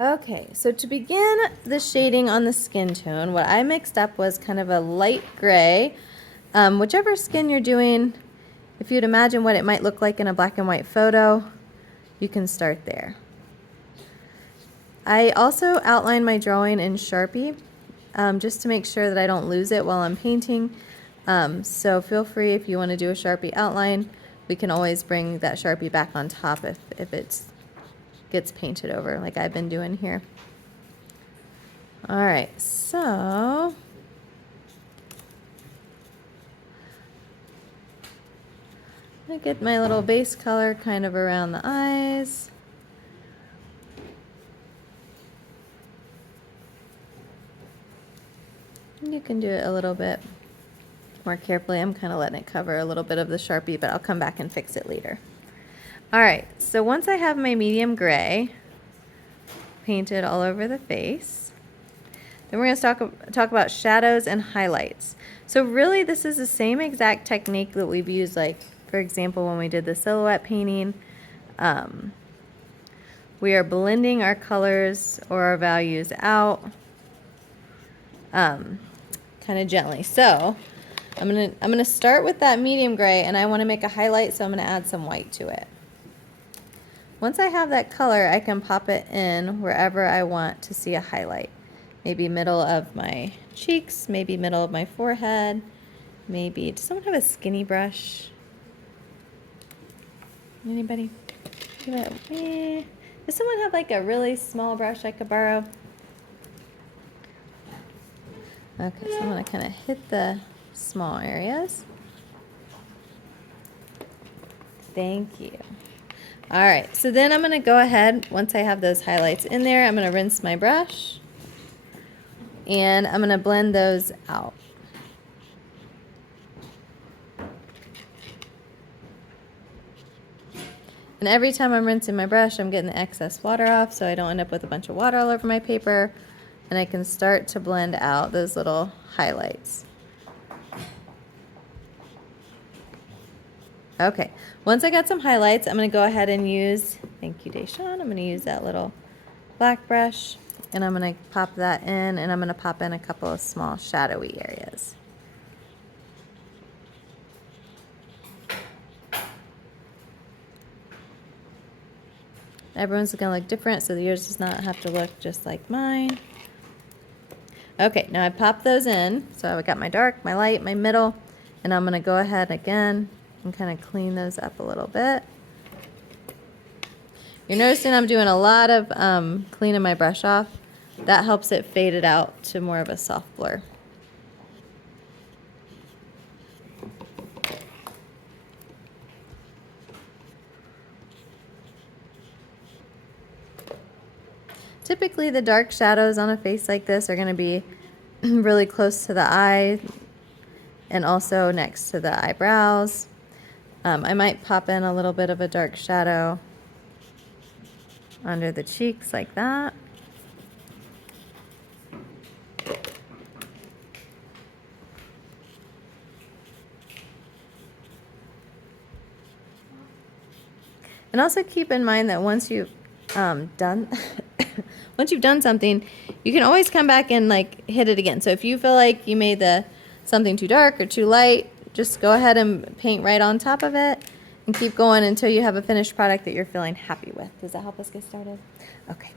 Okay, so to begin the shading on the skin tone, what I mixed up was kind of a light gray. Whichever skin you're doing, if you'd imagine what it might look like in a black and white photo, you can start there. I also outlined my drawing in Sharpie just to make sure that I don't lose it while I'm painting. So feel free, if you want to do a Sharpie outline, we can always bring that Sharpie back on top if it gets painted over like I've been doing here. All right, so I'm gonna get my little base color kind of around the eyes. You can do it a little bit more carefully. I'm kind of letting it cover a little bit of the Sharpie, but I'll come back and fix it later. All right, so once I have my medium gray painted all over the face, then we're going to talk about shadows and highlights. So really this is the same exact technique that we've used, like for example when we did the silhouette painting. We are blending our colors or our values out kind of gently. So I'm gonna start with that medium gray, and I want to make a highlight, so I'm going to add some white to it. Once I have that color, I can pop it in wherever I want to see a highlight. Maybe middle of my cheeks, maybe middle of my forehead, maybe, does someone have a skinny brush? Anybody? Does someone have like a really small brush I could borrow? Okay, so I'm going to kind of hit the small areas. Thank you. All right, so then I'm going to go ahead, once I have those highlights in there, I'm going to rinse my brush and I'm going to blend those out. And every time I'm rinsing my brush, I'm getting the excess water off so I don't end up with a bunch of water all over my paper, and I can start to blend out those little highlights. Okay, once I got some highlights, I'm going to go ahead and use, thank you Deshawn, I'm going to use that little black brush, and I'm going to pop that in, and I'm going to pop in a couple of small shadowy areas. Everyone's going to look different, so yours does not have to look just like mine. Okay, now I popped those in, so I've got my dark, my light, my middle, and I'm going to go ahead again and kind of clean those up a little bit. You're noticing I'm doing a lot of cleaning my brush off. That helps it fade it out to more of a soft blur. Typically the dark shadows on a face like this are going to be really close to the eye and also next to the eyebrows. I might pop in a little bit of a dark shadow under the cheeks like that. And also keep in mind that once you've done once you've done something, you can always come back and like hit it again. So if you feel like you made something too dark or too light, just go ahead and paint right on top of it and keep going until you have a finished product that you're feeling happy with. Does that help us get started? Okay.